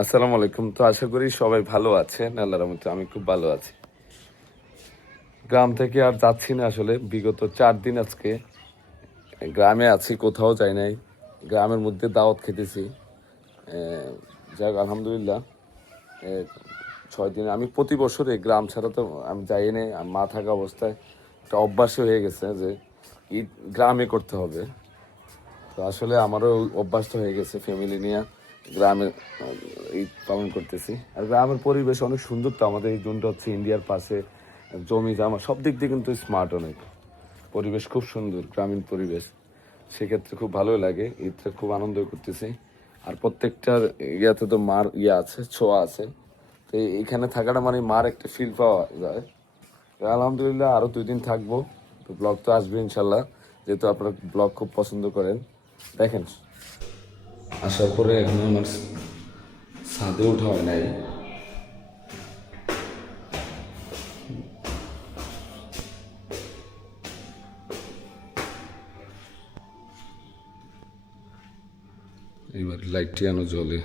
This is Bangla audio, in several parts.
আসসালামু আলাইকুম। তো আশা করি সবাই ভালো আছেন। আল্লাহর রহমতে আমি খুব ভালো আছি। গ্রাম থেকে আর যাচ্ছি না আসলে, বিগত 4 দিন আজকে গ্রামে আছি, কোথাও যাই নাই। গ্রামের মধ্যে দাওয়াত খেতেছি। যাক আলহামদুলিল্লাহ। 6 দিন আমি প্রতি বছরে গ্রাম ছাড়া তো আমি যাই নাই। মা থাকা অবস্থায় একটা অভ্যাসই হয়ে গেছে যে ঈদ গ্রামে করতে হবে। তো আসলে আমারও ওই অভ্যাসটা হয়ে গেছে, ফ্যামিলি নিয়ে গ্রামে ঈদ পালন করতেছি। আর গ্রামের পরিবেশ অনেক সুন্দর। তো আমাদের এই জোনটা হচ্ছে ইন্ডিয়ার পাশে, জমি জামা সব দিক দিয়ে কিন্তু স্মার্ট অনেক। পরিবেশ খুব সুন্দর, গ্রামীণ পরিবেশ। সেক্ষেত্রে খুব ভালোই লাগে, ঈদটা খুব আনন্দ করতেছি। আর প্রত্যেকটার ইয়াতে তো মার আছে, ছোঁয়া আছে। তো এইখানে থাকাটা মানে মার একটা ফিল পাওয়া যায়। তো আলহামদুলিল্লাহ আরও 2 দিন থাকবো। তো ব্লগ তো আসবে ইনশাল্লাহ, যেহেতু আপনারা ব্লগ খুব পছন্দ করেন। দেখেন, আসার পরে এখন আমার ছাদে ওঠা হয় নাই। এবার লাইটটি আনো জ্বলে।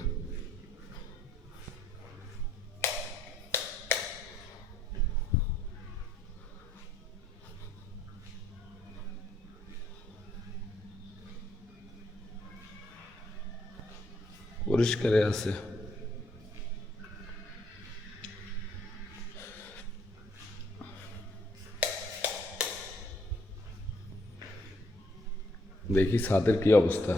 পরিষ্কারে আছে। দেখি ছাদের কি অবস্থা।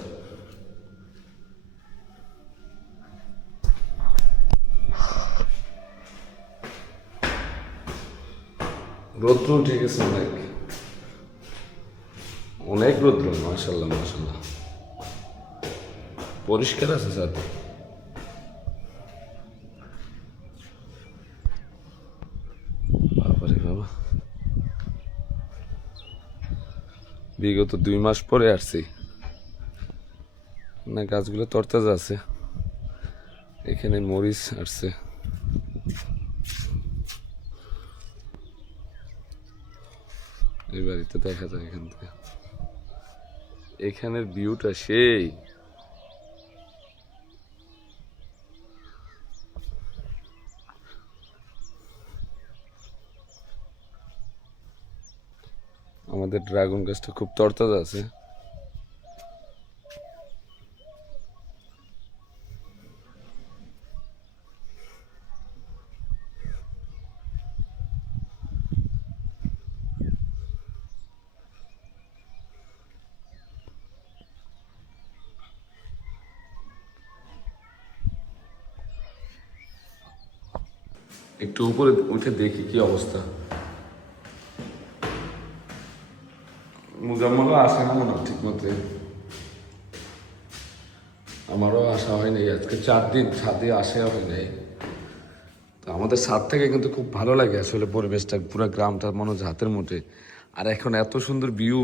রৌদ্র উঠে গেছে অনেক, অনেক রৌদ্র। মাশাল্লাহ মাশাল্লাহ, পরিষ্কার আছে ছাদ। বাবারে বাবা, বিগত 2 মাস পরে আসছি না। গাছগুলো তরতাজা আছে। এখানে মরিচ আসছে। এই বাড়িতে দেখা যায় এখান থেকে। এখানের ভিউটা সেই। আমাদের ড্রাগন গাছটা খুব তরতাজা আছে। একটু উপরে উঠে দেখি কি অবস্থা। মুজাম্মলও আসে না মনে হয় ঠিক মতো। আমারও আসা হয়নি আজকে 4 দিন, ছাদে আসা হয় নাই। তো আমাদের ছাদ থেকে কিন্তু খুব ভালো লাগে আসলে পরিবেশটা, পুরো গ্রামটা মনে হচ্ছে হাতের মুঠে। আর এখন এত সুন্দর ভিউ,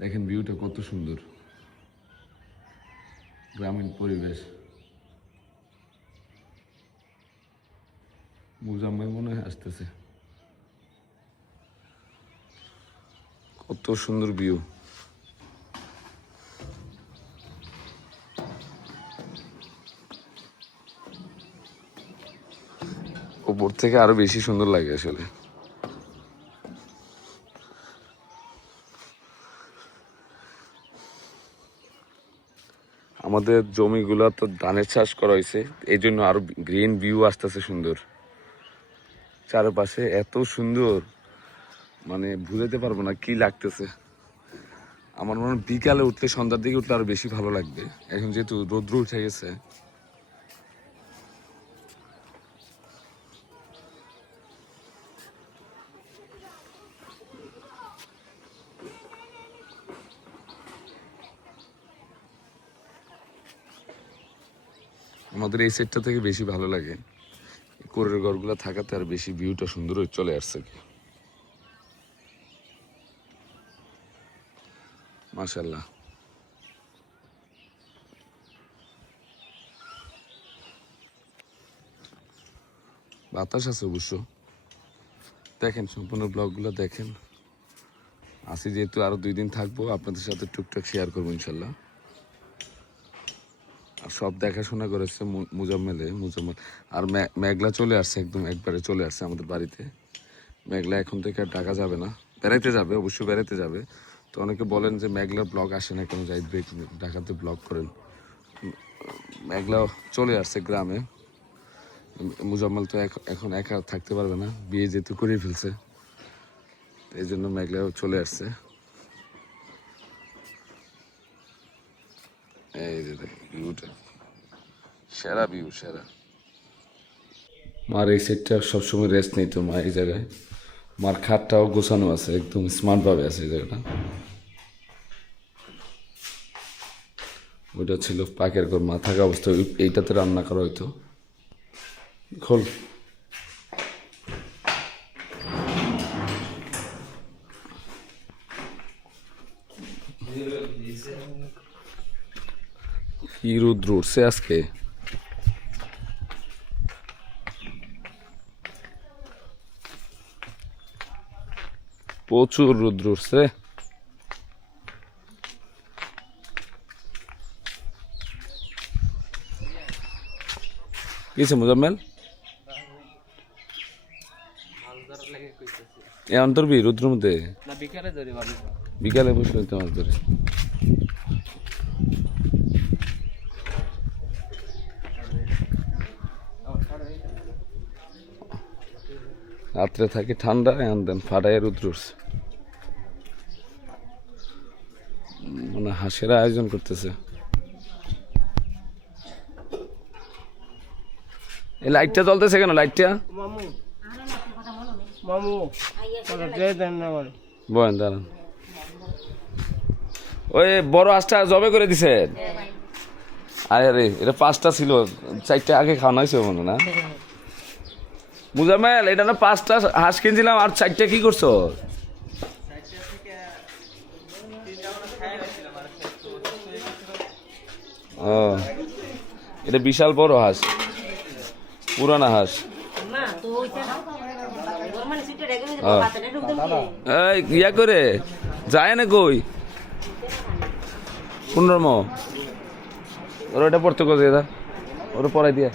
দেখেন ভিউটা কত সুন্দর, গ্রামীণ পরিবেশ। মুজাম্মেল মনে হয় আসতেছে। কত সুন্দর ভিউ। উপর থেকে আরো বেশি সুন্দর লাগে আসলে। আমাদের জমিগুলো তো ধানের চাষ করা হয়েছে, এই জন্য আরো গ্রিন ভিউ আসতেছে সুন্দর। চারপাশে এত সুন্দর, মানে ভুলাতে পারবো না কি লাগতেছে। আমার মনে হয় বিকালে উঠলে, সন্ধ্যার দিকে উঠলে আরো বেশি ভালো লাগবে। এখন যেহেতু রৌদ্র উঠে গেছে। আমাদের এই সাইডটা থেকে বেশি ভালো লাগে, কোরের ঘরগুলো থাকাতে আর বেশি ভিউটা সুন্দর হয়ে চলে আসছে কি। মাশাল্লাহ। বাতাস আছে অবশ্য। দেখেন সম্পূর্ণ ব্লগগুলো দেখেন। আসি যেহেতু আরো 2 দিন থাকবো, আপনাদের সাথে টুকটাক শেয়ার করবো ইনশাল্লাহ। আর সব দেখাশোনা করেছে মুজাম্মেল। আর মেঘলা চলে আসছে, একদম একবারে চলে আসছে আমাদের বাড়িতে। মেঘলা এখন থেকে আর ঢাকা যাবে না, বেড়াইতে যাবে, অবশ্যই বেড়াইতে যাবে। তো অনেকে বলেন যে মেঘলার ব্লগ আসে না কেন, জাহিদ ভাই ঢাকাতে ব্লগ করেন। মেঘলা চলে আসছে গ্রামে। মুজাম্মেল তো এখন একা থাকতে পারবে না, বিয়ে যেহেতু করে ফেলছে, এই জন্য মেঘলাও চলে আসছে। এই যে ভিউটা সেরা, ভিউ সেরা। মার এই সেটটা সবসময় রেস্ট নিত মা এই জায়গায়। মার খাটটাও গোছানো আছে, একদম স্মার্টভাবে আছে এই জায়গাটা। ওইটা ছিল পাকের ঘর, মা থাকা অবস্থায় এইটাতে রান্না করা হইতো। খোল। কি রুদ্র উঠছে আজকে। প্রচুর রুদ্র উঠছে। কিছে মুজাম্মেল এ অন্তর্বি রুদ্র মধ্যে বিকালে বসে হইতে মাছ ধরে। রাত্রে থাকে ঠান্ডা, দেন ফাটায় রুদ্র উঠছে। মানে হাঁসেরা আয়োজন করতেছে। এই লাইটটা জ্বলতেছে কেন? লাইটটা বলেন দাঁড়ান। ওই বড় হাঁসটা জবে করে দিছে। আরে এটা 5টা ছিল, 4টা আগে খাওয়ানো হয়েছে মনে না। মুজাম্মেল এটা না 5টা হাঁস কিনছিলাম, আর 4টা কি করছো? ও এটা বিশাল বড় হাঁস, পুরানা হাঁস। এই ইয়া করে যায় না কই 15 ওর ওটা পড়তে কোথায় দা, ওরা পড়াই দিয়ে।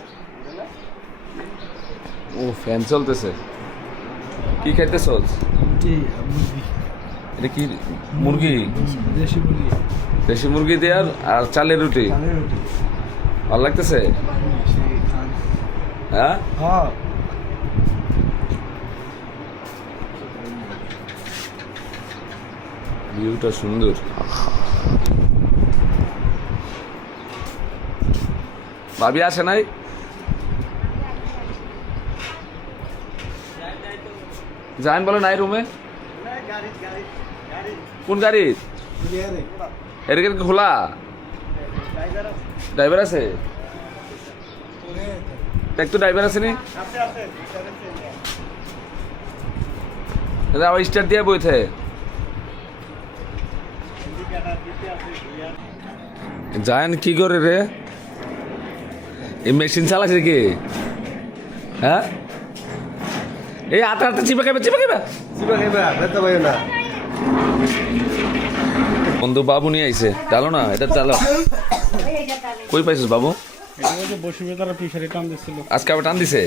ও ফ্যান চলতেছে। কি খাইতেছ? এটা কি মুরগি? দেশি মুরগি দিয়ে আর চালের রুটি। ভালো লাগতেছে? হ্যাঁ ভিউটা সুন্দর। ভাবি আসে নাই? জান বলে নাই রুমে। কোন গাড়ি? এটা কি খোলা? ড্রাইভার আছে? একটু ড্রাইভার আছে নি? আবার স্টার্ট দিয়ে বইতে জান কি করে রে? এই মেশিন চালাচ্ছে কি? হ্যাঁ এই আটা চিপা খাইবা না। বন্ধু বাবু নিয়ে আইছে, চালো না এটা চালো। কই পাইছিস বাবু? আজকে আবার টান দিছে।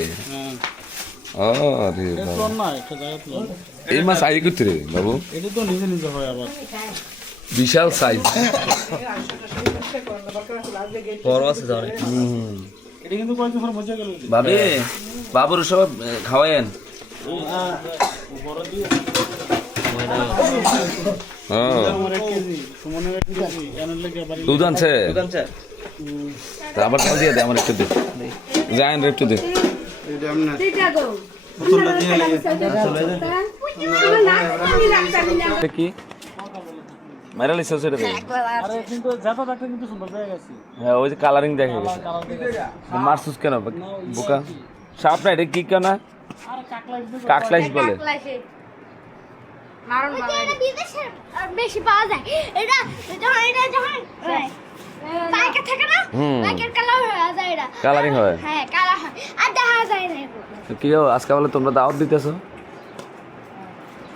এই মাছ আই করতে রে বাবু? বিশাল সাইজ, বড় আছে। ভাবি বাবুর সব খাওয়ায়েন। দুধ আনছে, আবার কাল দিয়ে দে আমার একটু দে, যাই একটু দে। কি মাইরা লিখছে সেটা? হ্যাঁ ওই যে কালারিং দেখা গেছে। মারসুস কেন বোকা? সাপ না এটা কি কেন? কাকলাইশ বলে। বেশি পাওয়া যায় এটা, যখন পাইকার থাকে না, পাইকার কালার হয়ে যায়, এটা কালারিং হয়। হ্যাঁ কালার হয়, আর দেখা যায় না। কি আজকে বলে তোমরা দাওয়াত দিতেছো?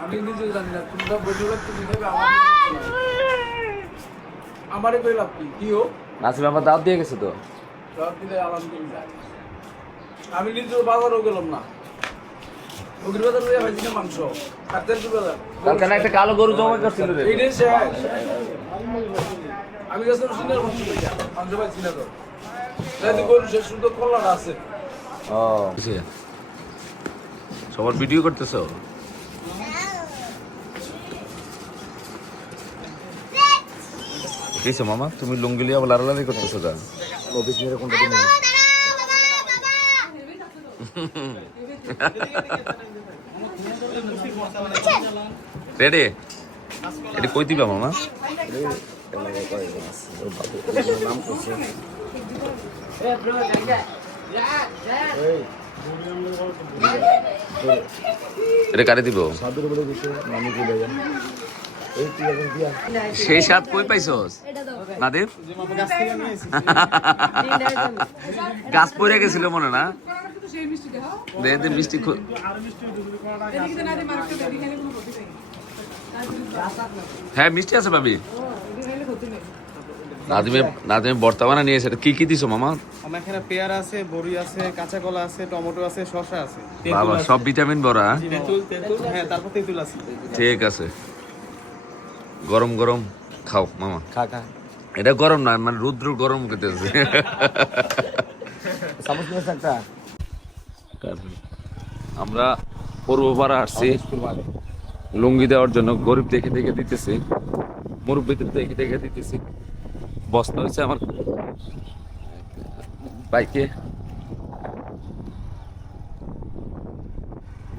আমি নিজেও জানি না, তোমরা বসে তুমি খাবে আমারে কই লাভ কি? কি ও নাসিম আমার দাওয়াত দিয়ে গেছে তো। সব দিলে আলহামদুলিল্লাহ। আমি নিজেও বাজারও গেলাম না, মুগির বাজার হয়ে হয়েছি না মাংস আর তেলপুর বাজার কালকে না একটা কালো গরু জমা করছিল রে। এইটাই শেষ। আমি গেছিলাম সিনার মাংস পাইছি, মাংস পাইছি না তো যাইতে গরু শেষ শুধু কল্লাটা আছে। ও সবার ভিডিও করতেছো? কিসে মামা তুমি লুঙ্গি লিয়া লাড়ালাড়ি করতেছো কেন? অফিস মেরে কোনটা দিন বাবা রেডি এটি কই দিবা মামা? এটা কারে দিব? সেই সাত কই পাইছস নাদির? গাছ পড়ে গেছিল মনে না? দে মিষ্টি হ্যাঁ মিষ্টি আছে ভাবি। নাদিমে বর্তমানে নিয়ে এসে কি কি দিছো মামা? আমার এখানে পেয়ারা আছে, বড়ি আছে, কাঁচা কলা আছে, টমেটো আছে, শসা আছে, বাবা সব ভিটামিন ভরা। তেঁতুল, হ্যাঁ তারপর তেঁতুল আছে। ঠিক আছে গরম গরম খাও মামা। খা খা। এটা গরম না মানে রুদ্র গরম করতেছে। আমরা পূর্বপাড়া আসছি লুঙ্গি দেওয়ার জন্য। গরিব দেখে দেখে দিতেছি, মুরব্বীদের দেখে দেখে দিতেছি। বস্তা হয়েছে আমার বাইকে।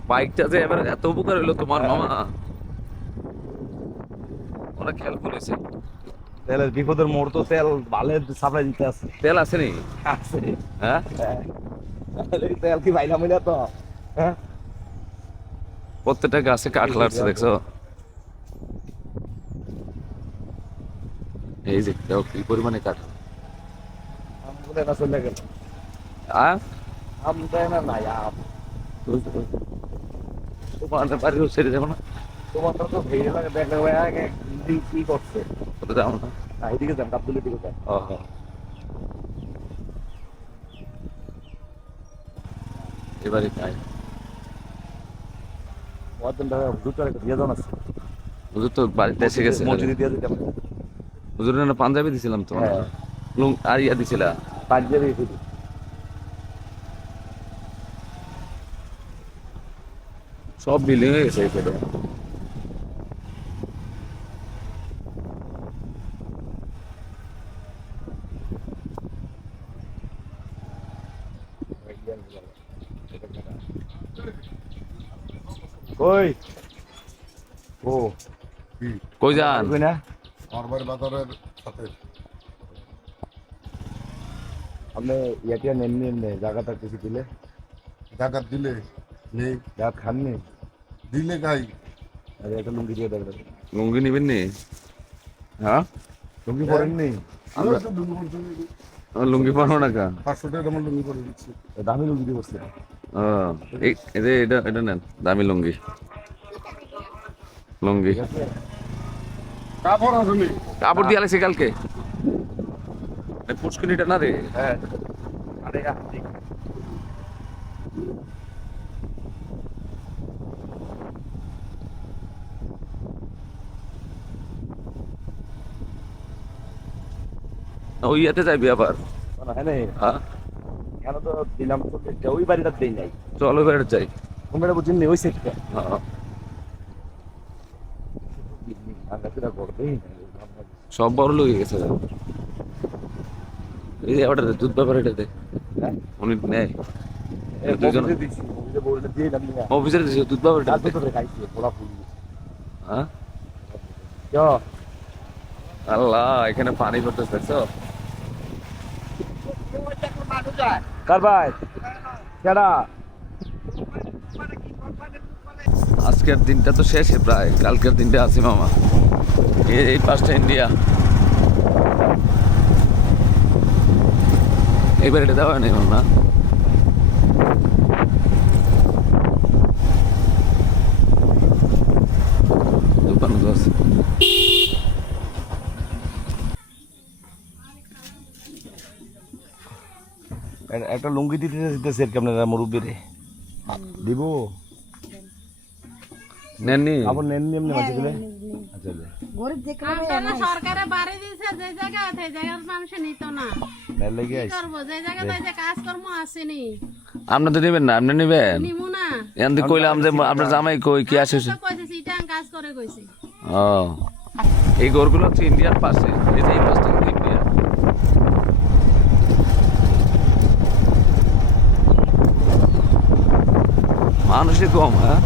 বাইকটা যে এবার এত উপকার হলো তোমার মামা, ওরা খেয়াল করেছে। তেলের বিপদের মুহূর্ত তেল ভালের সাপ্লাই দিতে আছে। তেল আছে নি? আছে। হ্যাঁ তেল কি ভাইলা মিলা তো? হ্যাঁ প্রত্যেকটা গাছে কাঠ লাগছে দেখছো? এই যে দেখো কি পরিমাণে কাঠ। আমগুলো না চলে গেল। আম দেয় না নাই আম। তোমার বাড়ির ছেড়ে যাবো না? তোমার তো ভেঙে লাগে দেখলে ভাই আগে কি করছে। ওটা যাবো না। না এদিকে যান, কাবদুলের দিকে যান। এবারে তাই হুজুরটার একটা দিয়ে যান আছে। হুজুর তো বাড়িতে এসে গেছে। মসজিদে দিয়ে দিতে পারে। হুজুরের না পাঞ্জাবি দিছিলাম তো। হ্যাঁ। আর ইয়া দিছিলা পাঞ্জাবি শুধু। সব বিল্ডিং হয়ে গেছে এখানে। কই ও কই যান? কই না মারবাড়ি বাজারের সাথে আপনি ইয়াটিয়া নেননি এমনি জায়গাটা কিছু দিলে জাকাত দিলে নেই, জায়গা খাননি? দিলে খাই। আরে একটা লুঙ্গি দিয়ে দেবেন। লুঙ্গি নিবেন নি? হ্যাঁ লুঙ্গি পরেননি? আমরা লুঙ্গি পারবো না কা? 500 টাকা আমার লুঙ্গি করে দিচ্ছি। দামি লুঙ্গি দিয়ে বসছে। এটা নেন দামি লুঙ্গি। লুঙ্গি কাপড় আসলে কাপড় দিয়ে আলাইছি কালকে। পুষ্কিনিটা না রে? হ্যাঁ আরে ঠিক ওই ইয়াতে যাইবি আবার? না হ্যাঁ হ্যাঁ কেন তো দিলাম তো ওই বাড়িটা দেই নাই। চলো বেড়ে যাই। তোমরা বুঝিনি ওই সেটটা হ্যাঁ, আঙ্গাতিরা করবেই সব বড় লোক হয়ে গেছে। এই যে ওটা দুধ ব্যাপার এটা দে, হ্যাঁ উনি নেয় দুজন দিছি ওই বলতে দিয়ে দাম নিয়া অফিসার দিছে দুধ ব্যাপার এটা রাত তো খাইছি পোড়া ফুল। হ্যাঁ কি আল্লাহ এখানে পানি করতেছে দেখছো? কার ভাই কেডা? আজকের দিনটা তো শেষে প্রায়, কালকের দিনটা আছি মামা। এই পাঁচটা ইন্ডিয়া এবার এটা দেওয়া নেই না। দোকান আছে একটা লুঙ্গি দিতে দিতেছে আর কি আপনারা মুরব্বীরে দিব নেননি আবার নেননি এমনি মাঝে দিলে আচ্ছা আপনারা সরকারে বাড়ি দিয়েছে যে জায়গা সেই জায়গার মানুষ নিত না নেল লেগে কি আইছে করবো যে জায়গায় যে কাজকর্ম আসেনি আপনি তো নেবেন না আপনি নেবেন নিমু না এমনি কইলাম যে আপনার জামাই কই কি আসে তো কইছে সিটাং কাজ করে কইছে ও এই ঘরগুলো হচ্ছে ইন্ডিয়ার পাশে এই যে এই পাশটা কিন্তু ইন্ডিয়া মানুষই কম হ্যাঁ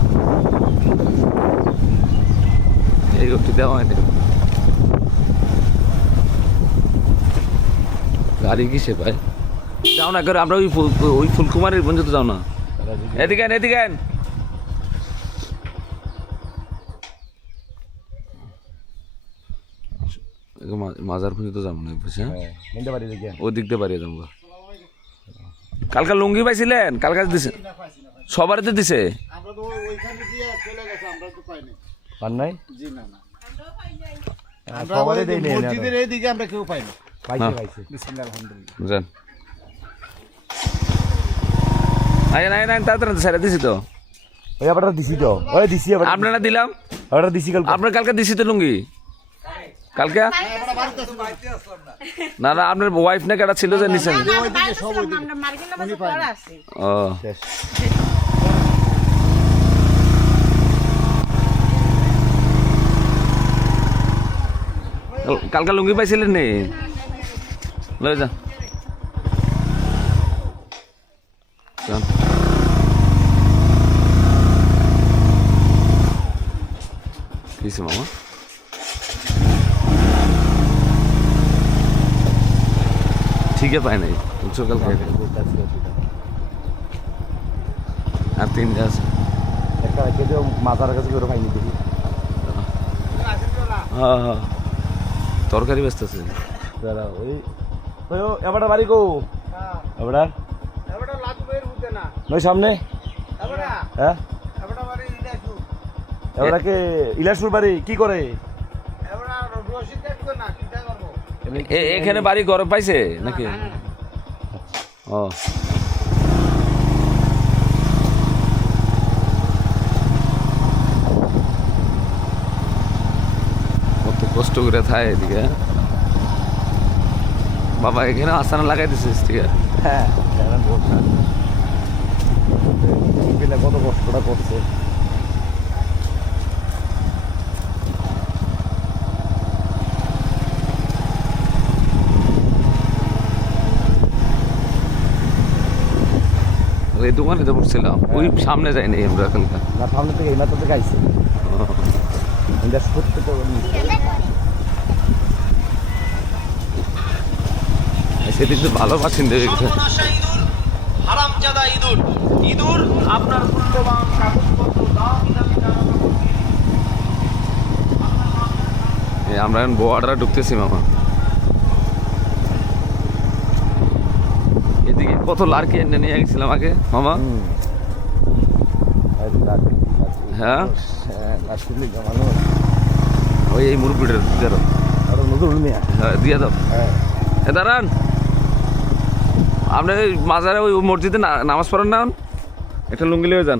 এই ঘরটি দেওয়া হয়নি গাড়ি কিসে ভাই যাও না করে আমরা ওই ফুলকুমারীর পর্যন্ত যাও না এদিকে আন, এদিকে আন। মাজার পর্যন্ত যাবো না বুঝছে নিতে পারি দেখি ওই দিক দিয়ে বাড়িয়ে যাবো কালকে লুঙ্গি পাইছিলেন কালকে দিছে সবারই তো দিছে আমরা তো ওইখানে দিয়ে চলে গেছে, আমরা তো পাইনি। পান নাই জি না না, আমরা সবারই দেই নাই মসজিদের এইদিকে আমরা কেউ পাইনি। পাইছে পাইছে বিসমিল্লাহ, আলহামদুলিল্লাহ। যান আইন আইন আইন তাড়াতাড়ি ছেড়ে দিছি তো ওই আবার দিছি তো ওই দিছি আবার আপনারা দিলাম আবার দিছি কাল আপনার কালকে দিছি তো লুঙ্গি কালকে না না আপনার ওয়াইফ না কেটা ছিল যে নিছেন আমরা মার্কেটের মধ্যে পড়া আছে ও শেষ কালকে লুঙ্গি পাইছিলেন নি লয়ে যা যান। কিসে মামা ঠিকই পাই নাই সকাল খাই নাই আর তিনটা আছে একটা রেখে দিও মাথার কাছে করে খাইনি দেখি হ্যাঁ হ্যাঁ তরকারি ব্যস্ত আছে দাঁড়া ওই ওই এবারটা বাড়ি কো এবারটা এবারে লাদু বের হতে না, নই সামনে এবারে হ্যাঁ এবারে বাড়ি ইলাসু, এবারকে ইলাসপুর বাড়ি কি করে এবারে রশিদ দেখবে না, কিটা করব? এখানে বাড়ি গরম পাইছে নাকি ও কত কষ্ট করে থাকে এদিকে বাবা এখানে আসানা লাগাই দিছিস ঠিক আছে হ্যাঁ কত কষ্টটা করছে এই দোকানে তো পড়ছিলাম ওই সামনে যাইনি আমরা এখানকার না সামনে থেকে এনার থেকে আইছে ইন্দাস করতে তো সেদিন তো ভালো বাসিন্দা হয়ে গেছে হারামজাদা ইঁদুর ইঁদুর আপনার মূল্যবান কাগজপত্র দামি দামি এই আমরা এখন বোয়াডারা ঢুকতেছি মামা এদিকে কত লার্কি এনে নিয়ে গেছিলাম আগে মামা হ্যাঁ ওই এই মুরব্বিটার দিয়ে দাও হ্যাঁ দিয়ে দাও এ দাঁড়ান আপনি ওই মাজারে ওই মসজিদে নামাজ পড়েন না একটা লুঙ্গি লিয়ে যান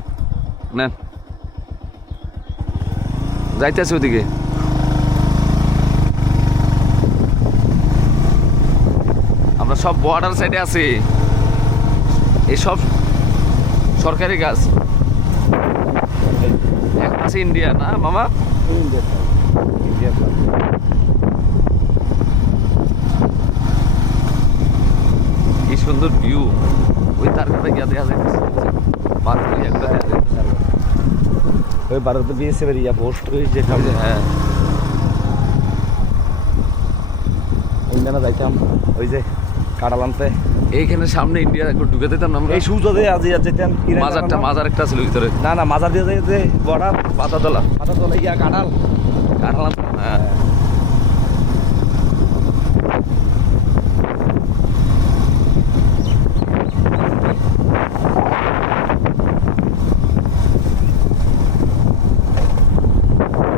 নেন যাইতেছে ওদিকে আমরা সব বর্ডার সাইডে আছি এই সব সরকারি গাছ এক পাশে ইন্ডিয়া না মামা কি সুন্দর ভিউ ওই তার কাছে গিয়ে দেখা যাইতেছে একবার দেখা যাইতেছে ওই ভারতে বিএসএফ এর ইয়া পোস্ট ওই যে হ্যাঁ ইন্ডিয়ানা যাইতাম ওই যে কাটাল আনতে এইখানে সামনে ইন্ডিয়া একবার ঢুকে দিতাম আমরা এই সুযোগে আজ যেতাম মাজার একটা ছিল ভিতরে না না মাজার দিয়ে যে বর্ডার পাতাতলা পাতা তোলা ইয়া কাটাল কাটলাম হ্যাঁ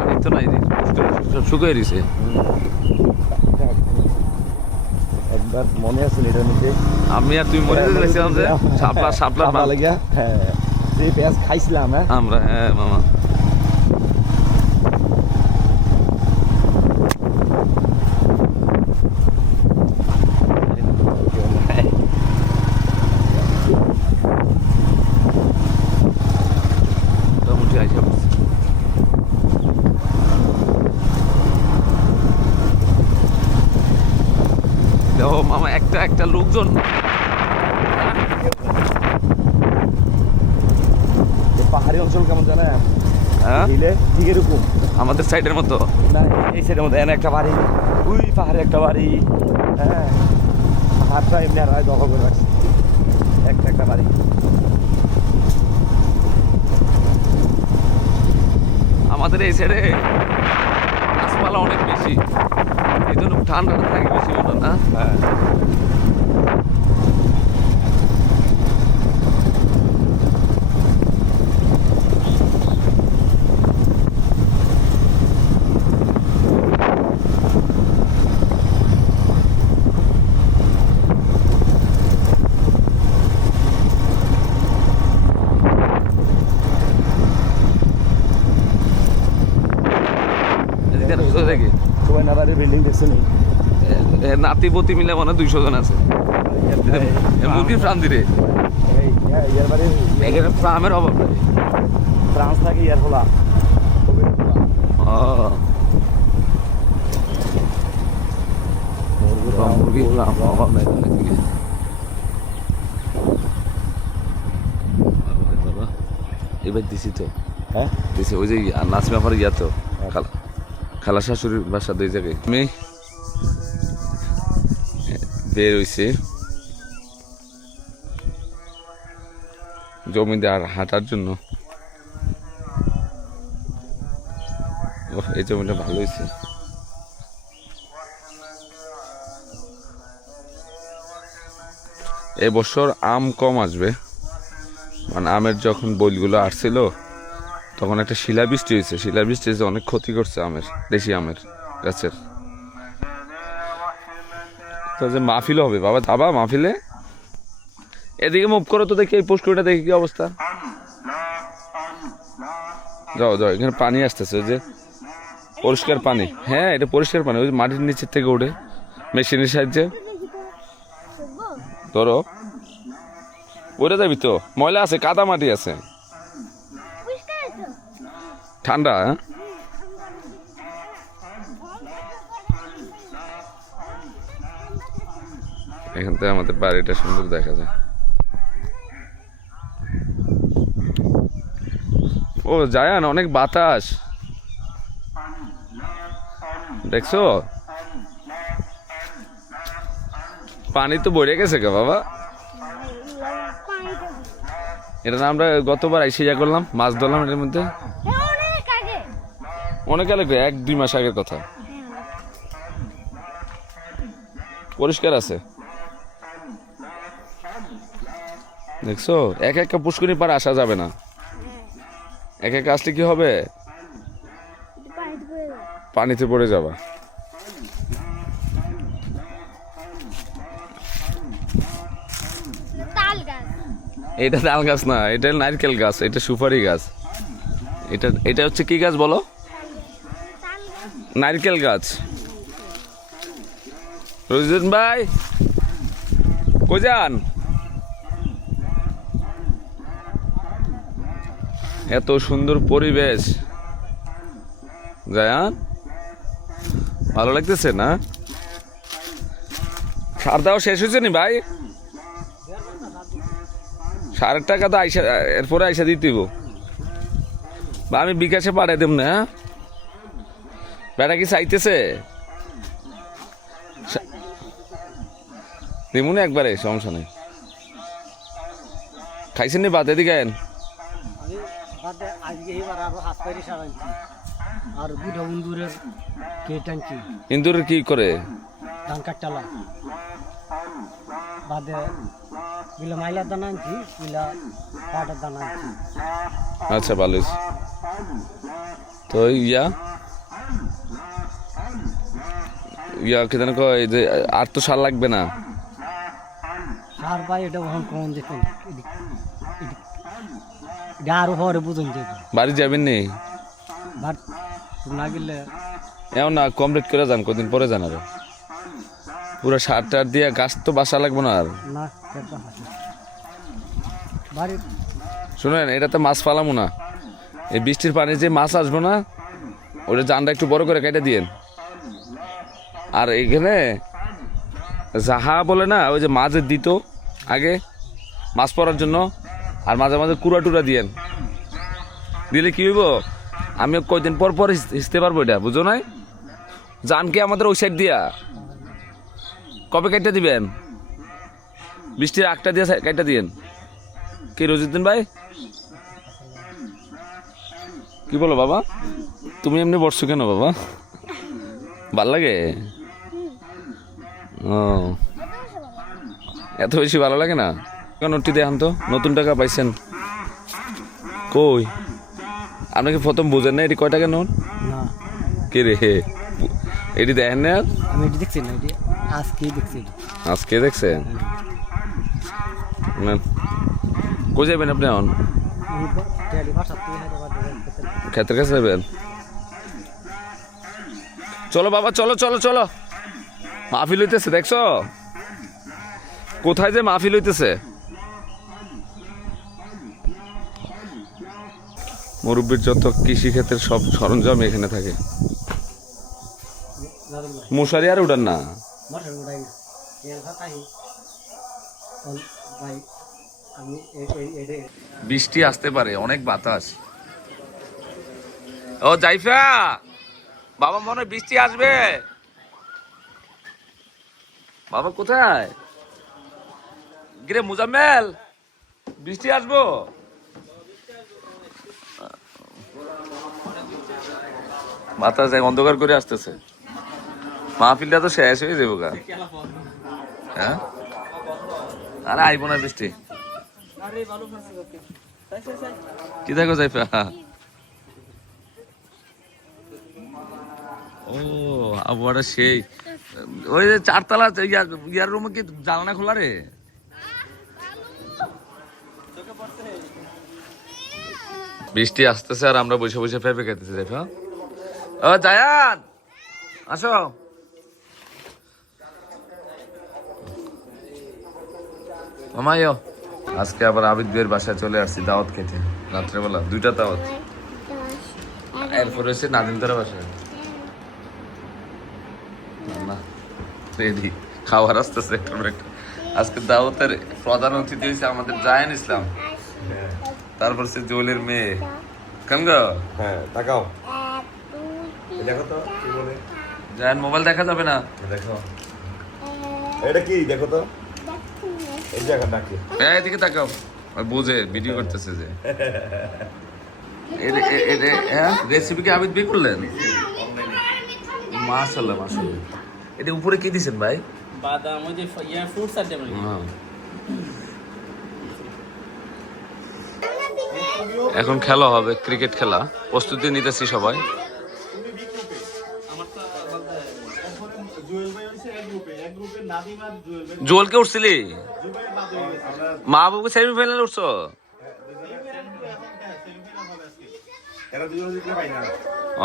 এই তো নাই রে, সব শুকিয়ে দিছে একবার মনে আছে এটা নিতে আমি আর তুই মরে যেতে গেছিলাম যে শাপলা শাপলা ভালো লাগে হ্যাঁ যে পেঁয়াজ খাইছিলাম হ্যাঁ আমরা হ্যাঁ মামা মোটামুটি আইসা পড়ছে। দেখো মামা একটা একটা লোকজন এই পাহাড়ি অঞ্চল কেমন জানেন হ্যাঁ দিলে ঠিক এরকম আমাদের সাইডের মতো না এই সাইডের মধ্যে এনে একটা বাড়ি ওই পাহাড়ে একটা বাড়ি হ্যাঁ পাহাড়টা এমনি আর হয় দখল করে রাখছে একটা একটা বাড়ি আমাদের এই সাইডে গাছপালা অনেক বেশি এই জন্য ঠান্ডাটা থাকে বেশি মতো না হ্যাঁ এদিকে আর কোথায় দেখি সবাই নাদারের বিল্ডিং দেখছেন নাতিপতি মিলে মনে হয় 200 জন আছে মুরগির প্রাণ দিরে ইয়ার বাড়ি এখানে প্রামের অভাব নেই ফ্রান্স থাকে ইয়ার খোলা মুরগির প্রাণ অভাব নেই তাহলে বাবা এবার দিছি তো হ্যাঁ দিছি ওই যে নাচ ব্যাপারে ইয়া তো খালা শাশুড়ির বাসা 2 জায়গায় আমি বের হইছি জমিতে আর হাঁটার জন্য এই জমিটা ভালো হয়েছে এবছর আম কম আসবে মানে আমের যখন বইলগুলো আসছিল তখন একটা শিলাবৃষ্টি হয়েছে শিলাবৃষ্টি হয়েছে অনেক ক্ষতি করছে আমের দেশি আমের গাছের তো যে মাহফিল হবে বাবা যাবা মাহফিলে এদিকে মুভ করো তো দেখি এই পুষ্করিটা দেখি কি অবস্থা যাও যাও এখানে পানি আসতেছে ওই যে পরিষ্কার পানি হ্যাঁ এটা পরিষ্কার পানি ওই যে মাটির নিচের থেকে ওঠে মেশিনের সাহায্যে ধরো ওইটা যাবি তো ময়লা আছে কাদা মাটি আছে ঠান্ডা হ্যাঁ এখান থেকে আমাদের বাড়িটা সুন্দর দেখা যায় ও জায়ান অনেক বাতাস দেখছো পানি তো বড়ে গেছে কে বাবা এটা না আমরা গতবার এসে যা করলাম মাছ ধরলাম এটার মধ্যে অনেক আগে 1-2 মাস আগের কথা পরিষ্কার আছে দেখছো এক একটা পুষ্করিণী পার আসা যাবে না এক এক আসলে কি হবে পানিতে পড়ে যাবা এটা তাল গাছ না এটা নারকেল গাছ এটা সুপারি গাছ এটা এটা হচ্ছে কি গাছ বলো নারকেল গাছ রোজিন ভাই কই যান এত সুন্দর পরিবেশ জায়ান ভালো লাগতেছে না সার দাও শেষ হয়েছে নি ভাই সারের টাকা তো আইসা এরপরে আইসা দিতে বা আমি বিকাশে পাঠাই দেব না বেটা কি চাইতেছে দেবো না একবারে সমস্যা নেই খাইছেন নি বাদ এদিকে আইন আর বুড়া ইন্দুরের কেট আনছি ইন্দুরের কি করে ধান কাটটালা বাদে বিলা মাইলার দানা আনছি বিলা পাটার দানা আনছি আচ্ছা ভালো হয়েছে তো ইয়া ইয়া কি জানো কয় যে আর তো সার লাগবে না। সার পাই এটা ওখান কমন দেখুন এটা আরো পরে বুঝুন যাবে বাড়ি যাবেন নি? বাট না গেলে এমন না, কমপ্লিট করে যান, কদিন পরে যান আরো। পুরো সার টার দিয়ে গাছ তো বাসা লাগবে না আর। না একটা হাতে বাড়ি শুনেন, এটাতে মাছ ফালামো না, এই বৃষ্টির পানি যে মাছ আসবো না ওটা জানটা একটু বড় করে কেটে দিয়েন। আর এইখানে জাহা বলে না, ওই যে মাছ দিত আগে মাছ পড়ার জন্য, আর মাঝে মাঝে কুড়া টুরা দিয়েন, দিলে কি হইব আমি কয়দিন পর পর হিসতে পারবো, এটা বুঝো নাই? জান কি আমাদের ওই সাইড দিয়া কবে কেটে দিবেন? বৃষ্টির আগটা দিয়ে কেটে দিয়েন। কি রোজুদ্দিন ভাই কি বলো বাবা? তুমি এমনি বসছো কেন বাবা? ভাল লাগে? ও এত বেশি ভালো লাগে না? নোটটি দেখান তো, নতুন টাকা পাইছেন কই? আপনি কি প্রথম বুঝেন না এটি কয় টাকা নোট? না কে রে এটি দেখেন না? আমি এটা দেখছি না, এটা আজকেই দেখছি। আজকে দেখছেন? নেন। কই যাবেন আপনি এখন? ক্ষেতের কাছে যাবেন? চলো বাবা, চলো চলো চলো, মাহফিল হইতেছে দেখছো? কোথায় যে মাহফিল হইতেছে। মুরব্বীর যত কৃষি ক্ষেত্রের সব সরঞ্জাম এখানে থাকে। মশারি আর উঠান না। বৃষ্টি আসতে পারে, অনেক বাতাস। ও জাইফা, বাবা মনে হয় বৃষ্টি আসবে। বাবা কোথায়? গিরে মুজাম্মেল, বৃষ্টি আসবো? বাতাস অন্ধকার করে আসতেছে, মাহফিলটা তো শেষ হয়ে যাবো গা। হ্যাঁ, আরে আইবো না বৃষ্টি। কি দেখো জাইফা? ও আবহাওয়াটা সেই, ওই যে চারতলা ইয়ার রুমে কি জানালা খোলা রে? বৃষ্টি আসতেছে আর আমরা বসে বসে পেঁপে খেতেছি। জাইফা, ও জায়ান আসো। মামাইও, আজকে আবার আবিদ ভাইয়ের বাসায় চলে আসছি দাওয়াত খেতে, রাত্রেবেলা 2টা দাওয়াত। এরপর হচ্ছে নাদিমদার বাসায়। না রেডি, খাবার আসতেছে একটু একটু। আজকে দাওয়াতের প্রধান অতিথি হয়েছে আমাদের জায়ান ইসলাম, তারপর সে জোলের মেয়ে। কেন গো? হ্যাঁ তাকাও, দেখো তো কি বলে। জায়ান মোবাইল দেখা যাবে না, দেখো এটা কি, দেখো তো এই জায়গা ডাকে। এদিকে তাকাও, বুঝে ভিডিও করতেছে যে। রেসিপি কি আবিদ ভাই করলেন? মাশাআল্লাহ মাশাআল্লাহ। এটা উপরে কি দিছেন ভাই? বাদাম, ওই যে ফ্রুটস আইটেম। এখন খেলা হবে, ক্রিকেট খেলা, প্রস্তুতি নিতেছি সবাই। জুয়েলকে উঠছিলি? মা বাবুকে সেমিফাইনালে উঠছো?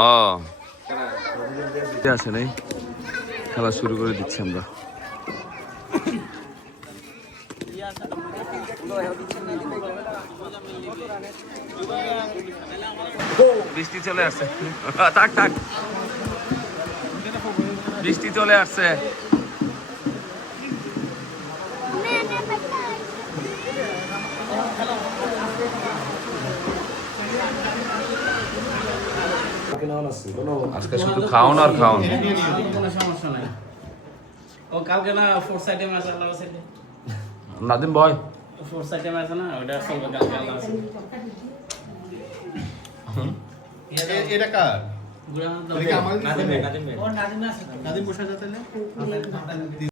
ও আছে নাই, খেলা শুরু করে দিচ্ছি আমরা। বৃষ্টি চলে আসছে, থাক থাক, বৃষ্টি চলে আসছে। আজকে শুধু খাওন আর খাওন। কোনো সমস্যা নাই। ও কালকে না ফোর্থ সাইডে ম্যাচ আল্লাহ সাইডে নাদিম ভাই, ফোর্থ সাইডে ম্যাচ না, ওটা সলভ কালকে আল্লাহ সাইডে। এটা কার? গুড়া এটা কি আমাদের? নাদিম আছে। নাদিম বসে যাচ্ছে না?